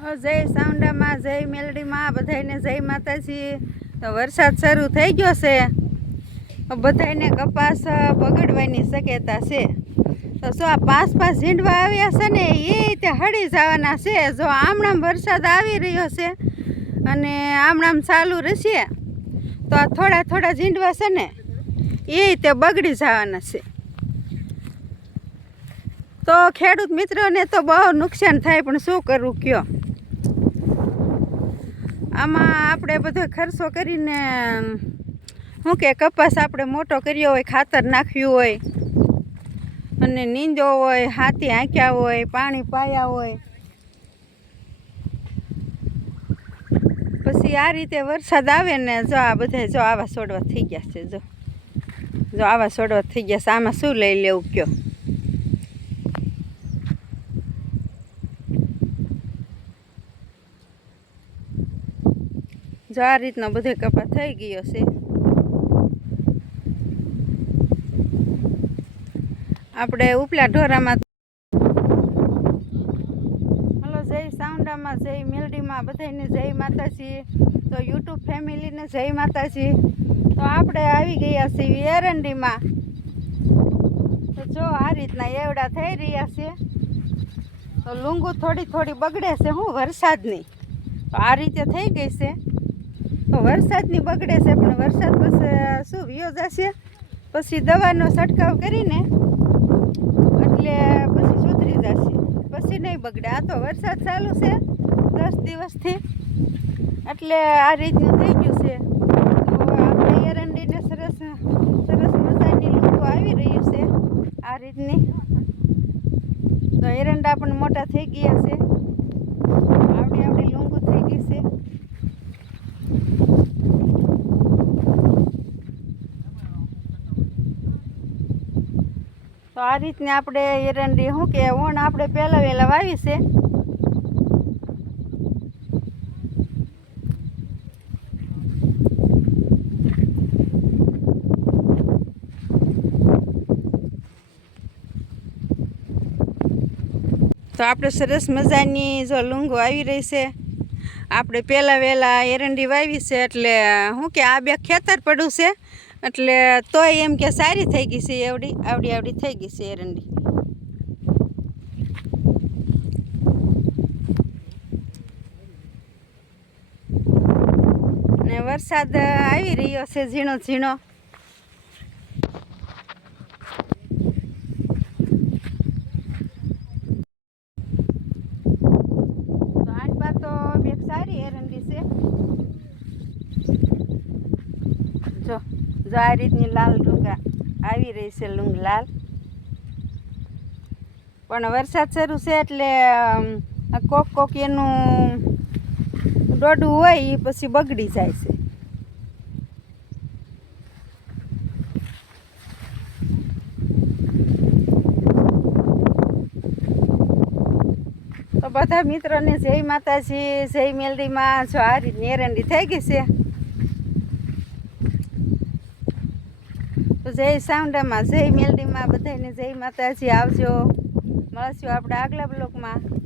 જય સાઉન્ડામાં, જય મેલડીમાં, બધાને જય માતાજી. તો વરસાદ શરૂ થઈ ગયો છે, બધાને કપાસ બગડવાની શક્યતા છે. તો જો આ પાંચ ઝીંડવા આવ્યા છે ને, એ તે હળી જવાના છે. જો આમણામ વરસાદ આવી રહ્યો છે અને આમણામ ચાલુ રહેશે તો આ થોડા થોડા ઝીંડવા છે ને, એ તે બગડી જવાના છે. તો ખેડૂત મિત્રોને તો બહુ નુકસાન થાય, પણ શું કરવું કયો. આમાં આપણે બધો ખર્ચો કરીને શું કે કપાસ આપણે મોટો કર્યો હોય, ખાતર નાખ્યું હોય અને નીંદો હોય, હાથી હાંક્યા હોય, પાણી પાયા હોય, પછી આ રીતે વરસાદ આવે ને, જો આ બધા જો આવા છોડવા થઈ ગયા છે. જો આવા છોડવા થઈ ગયા છે, આમાં શું લઈ લેવું કયો. જો આ રીતનો બધો કપાસ થઈ ગયો છે. આપણે ઉપલા ઢોરામાં હલો, જય સાઉન્ડામાં, જય મેલડીમાં, બધાને જય માતાજી. તો યુટ્યુબ ફેમિલીને જય માતાજી. તો આપણે આવી ગયા છીએ એરંડીમાં. તો જો આ રીતના એવડા થઈ રહ્યા છે. તો લૂંગું થોડી થોડી બગડે છે, હું વરસાદની. તો આ રીતે થઈ ગઈ છે. તો વરસાદની બગડે છે, પણ વરસાદ પછી શું વિયો જશે, પછી દવાનો છંટકાવ કરીને એટલે પછી સુધરી જશે, પછી નહીં બગડે. આ તો વરસાદ ચાલુ છે 10 દિવસથી, એટલે આ રીતનું થઈ ગયું છે. તો આપણે એરંડીને સરસ સરસ મજાની લૂંગો આવી રહ્યું છે આ રીતની. તો એરંડા પણ મોટા થઈ ગયા છે, આવડી આવડી લૂંગો થઈ ગઈ છે. તો આ રીતને આપણે એરંડી શું કે ઓણ આપણે પહેલાં વહેલા વાવી છે. તો આપણે સરસ મજાની જો લૂંગો આવી રહી છે. આપણે પહેલાં વહેલા એરંડી વાવી છે, એટલે શું કે આ બે ખેતર પડ્યું છે, એટલે તોય એમ કે સારી થઈ ગઈ છે. આવડી આવડી થઈ ગઈ છે એરંડી. ને વરસાદ આવી રહ્યો છે ઝીણો ઝીણો. તો આંબા તો બે સારી એરંડી છે. જો આ રીતની લાલ ડુંગા આવી રહી છે, લૂંગ લાલ. પણ વરસાદ શરૂ છે એટલે કોક કોક એનું ડોડું હોય એ પછી બગડી જાય છે. તો બધા મિત્રોને જય માતાજી, જય મેલડીમાં. જો આ રીતની એરંડી થઈ ગઈ છે. તો જય સાઉન્ડામાં, જય મેલડીમાં, બધાને જય માતાજી. આવજો, મળશું આપણે આગલા બ્લોકમાં.